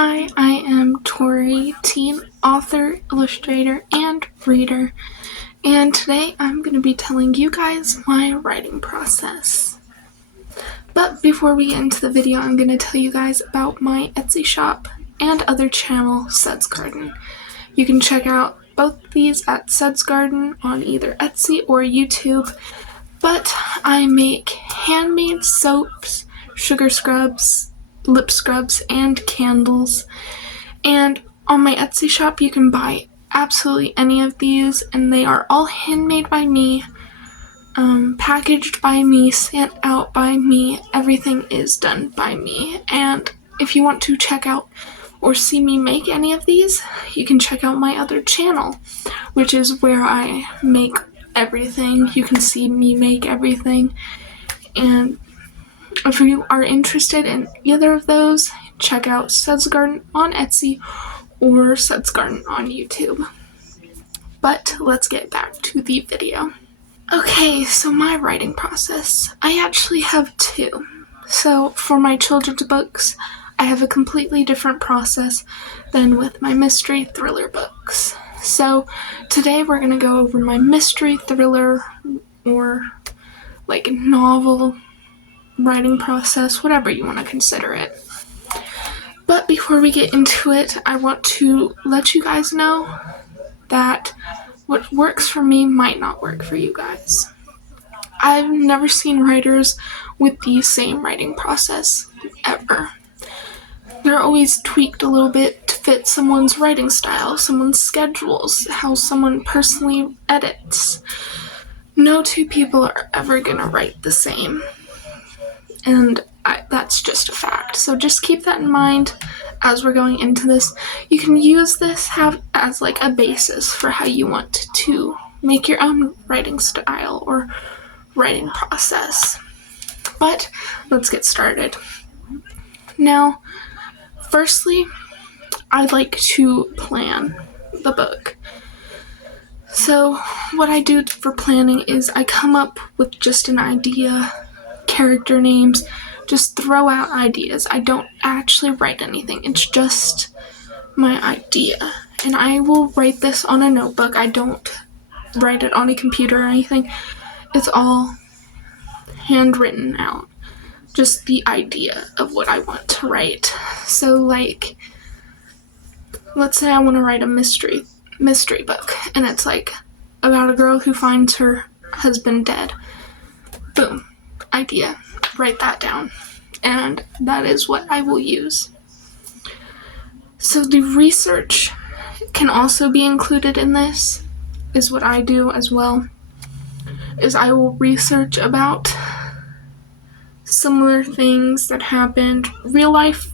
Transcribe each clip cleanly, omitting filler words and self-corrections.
Hi, I am Tori, teen author, illustrator, and reader, and today I'm going to be telling you guys my writing process. But before we get into the video, I'm going to tell you guys about my Etsy shop and other channel, SudsGarden. You can check out both of these at SudsGarden on either Etsy or YouTube, but I make handmade soaps, sugar scrubs, lip scrubs, and candles. And on my Etsy shop you can buy absolutely any of these, and they are all handmade by me, packaged by me, sent out by me. Everything is done by me. And if you want to check out or see me make any of these, you can check out my other channel, which is where I make everything. You can see me make everything. And if you are interested in either of those, check out SudsGarden on Etsy or SudsGarden on YouTube. But let's get back to the video. Okay, so my writing process. I actually have two. So for my children's books, I have a completely different process than with my mystery thriller books. So today we're going to go over my mystery thriller or like novel writing process, whatever you want to consider it. But before we get into it, I want to let you guys know that what works for me might not work for you guys. I've never seen writers with the same writing process ever. They're always tweaked a little bit to fit someone's writing style, someone's schedules, how someone personally edits. No two people are ever gonna write the same. And that's just a fact. So just keep that in mind as we're going into this. You can use this as like a basis for how you want to make your own writing style or writing process. But let's get started. Now, firstly, I'd like to plan the book. So what I do for planning is I come up with just an idea, character names, just throw out ideas. I don't actually write anything. It's just my idea. And I will write this on a notebook. I don't write it on a computer or anything. It's all handwritten out. Just the idea of what I want to write. So like, let's say I want to write a mystery book, and it's like about a girl who finds her husband dead. Boom. Idea. Write that down. And that is what I will use. So the research can also be included in this, is what I do as well, is I will research about similar things that happened, real life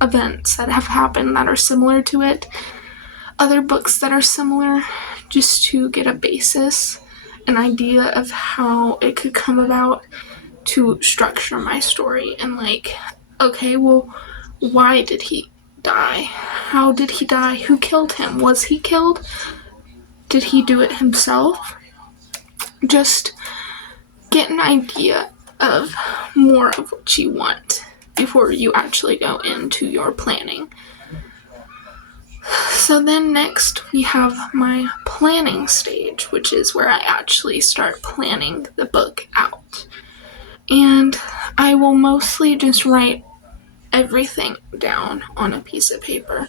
events that have happened that are similar to it, other books that are similar, just to get a basis, an idea of how it could come about to structure my story. And like, okay, well, why did he die? How did he die? Who killed him? Was he killed? Did he do it himself? Just get an idea of more of what you want before you actually go into your planning. So then next we have my planning stage, which is where I actually start planning the book out. And I will mostly just write everything down on a piece of paper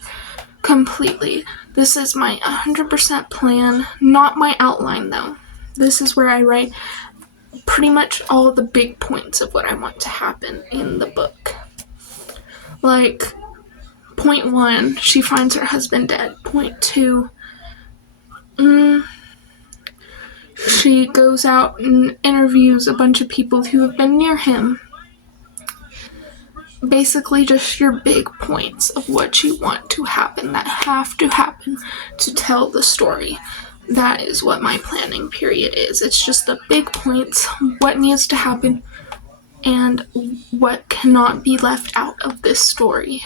completely. This is my 100% plan, not my outline though. This is where I write pretty much all the big points of what I want to happen in the book. Like, point 1, she finds her husband dead. Point 2, she goes out and interviews a bunch of people who have been near him. Basically just your big points of what you want to happen, that have to happen to tell the story. That is what my planning period is. It's just the big points, what needs to happen, and what cannot be left out of this story.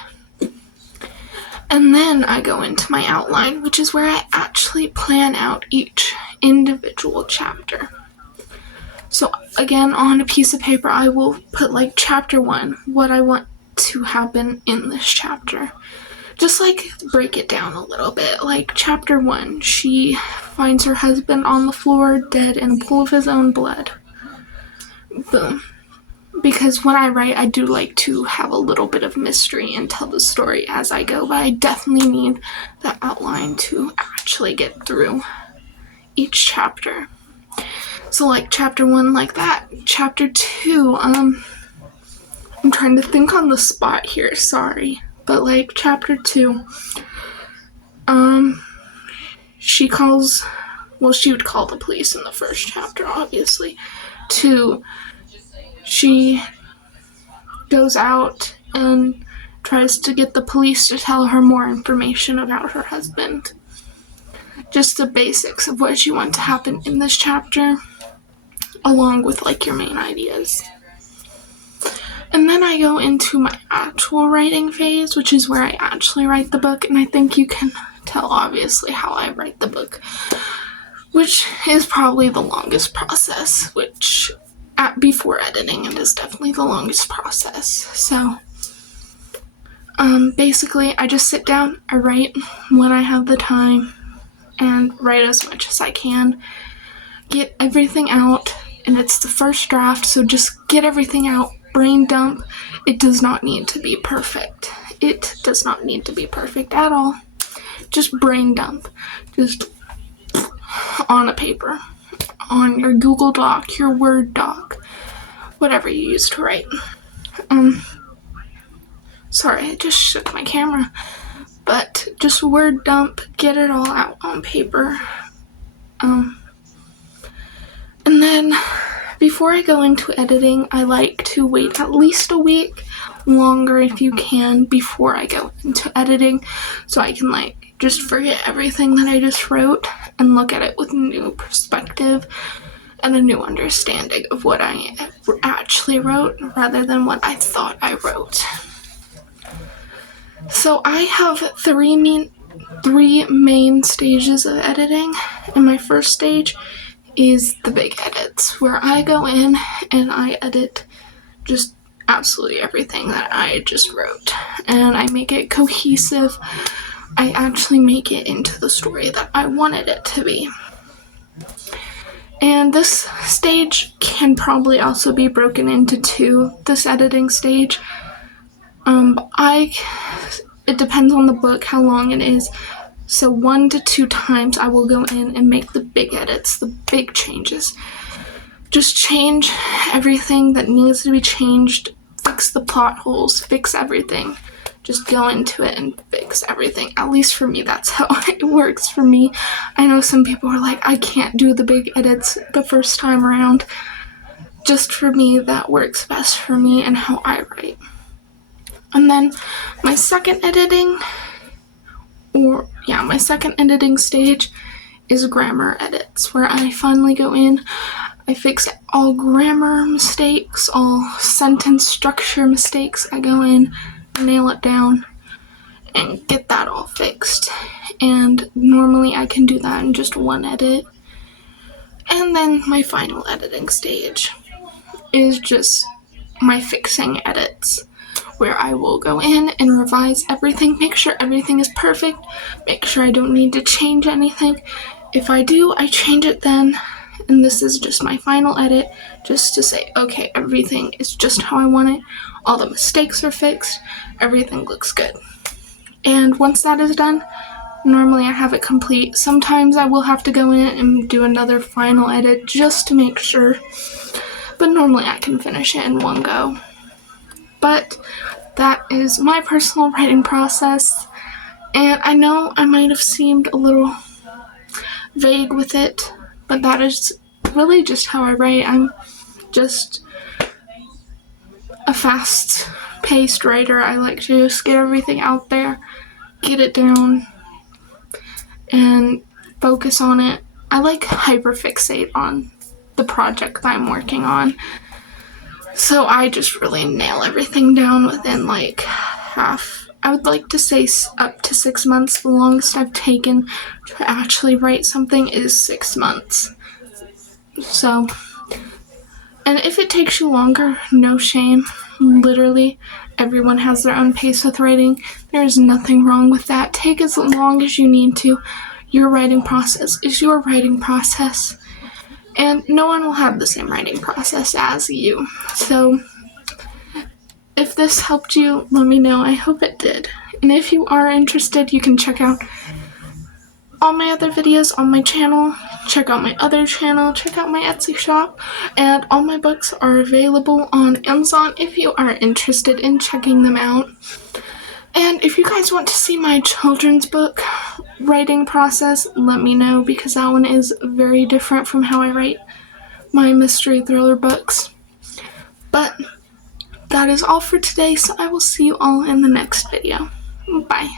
And then I go into my outline, which is where I actually plan out each individual chapter. So again, on a piece of paper, I will put like chapter 1, what I want to happen in this chapter. Just like break it down a little bit. Like chapter 1, she finds her husband on the floor dead in a pool of his own blood. Boom. Because when I write, I do like to have a little bit of mystery and tell the story as I go, but I definitely need the outline to actually get through each chapter. So like chapter 1 like that. Chapter 2, I'm trying to think on the spot here, sorry. But like chapter 2, she would call the police in the first chapter, obviously. 2, she goes out and tries to get the police to tell her more information about her husband. Just the basics of what you want to happen in this chapter, along with like your main ideas. And then I go into my actual writing phase, which is where I actually write the book, and I think you can tell obviously how I write the book, which is probably the longest process, which before editing, it is definitely the longest process. So basically I just sit down, I write when I have the time, and write as much as I can, get everything out, and it's the first draft, so just get everything out, brain dump. It does not need to be perfect. It does not need to be perfect at all. Just brain dump, just on a paper, on your Google Doc, your Word doc, whatever you use to write. Sorry, I just shook my camera. But just word dump, get it all out on paper. And then before I go into editing, I like to wait at least a week, longer if you can, before I go into editing, so I can like just forget everything that I just wrote and look at it with a new perspective and a new understanding of what I actually wrote rather than what I thought I wrote. So I have three main stages of editing, and my first stage is the big edits, where I go in and I edit just absolutely everything that I just wrote, and I make it cohesive. I actually make it into the story that I wanted it to be. And this stage can probably also be broken into two, this editing stage. It depends on the book, how long it is. So 1 to 2 times I will go in and make the big edits, the big changes. Just change everything that needs to be changed, fix the plot holes, fix everything. Just go into it and fix everything. At least for me, that's how it works for me. I know some people are like, I can't do the big edits the first time around. Just for me, that works best for me and how I write. And then my second editing stage is grammar edits, where I finally go in, I fix all grammar mistakes, all sentence structure mistakes. I go in, nail it down, and get that all fixed. And normally I can do that in just one edit. And then my final editing stage is just my fixing edits, where I will go in and revise everything, make sure everything is perfect, make sure I don't need to change anything. If I do, I change it then, and this is just my final edit, just to say, okay, everything is just how I want it, all the mistakes are fixed, everything looks good. And once that is done, normally I have it complete. Sometimes I will have to go in and do another final edit just to make sure, but normally I can finish it in one go. But that is my personal writing process, and I know I might have seemed a little vague with it, but that is really just how I write. I'm just a fast-paced writer. I like to just get everything out there, get it down, and focus on it. I like hyperfixate on the project that I'm working on. So I just really nail everything down within like I would like to say up to 6 months. The longest I've taken to actually write something is 6 months. So, and if it takes you longer, no shame. Literally, Everyone has their own pace with writing. There's nothing wrong with that. Take as long as you need to. Your writing process is your writing process, and no one will have the same writing process as you. So if this helped you, let me know. I hope it did. And if you are interested, you can check out all my other videos on my channel, check out my other channel, check out my Etsy shop, and all my books are available on Amazon if you are interested in checking them out. And if you guys want to see my children's book writing process, let me know, because that one is very different from how I write my mystery thriller books. But that is all for today, so I will see you all in the next video. Bye.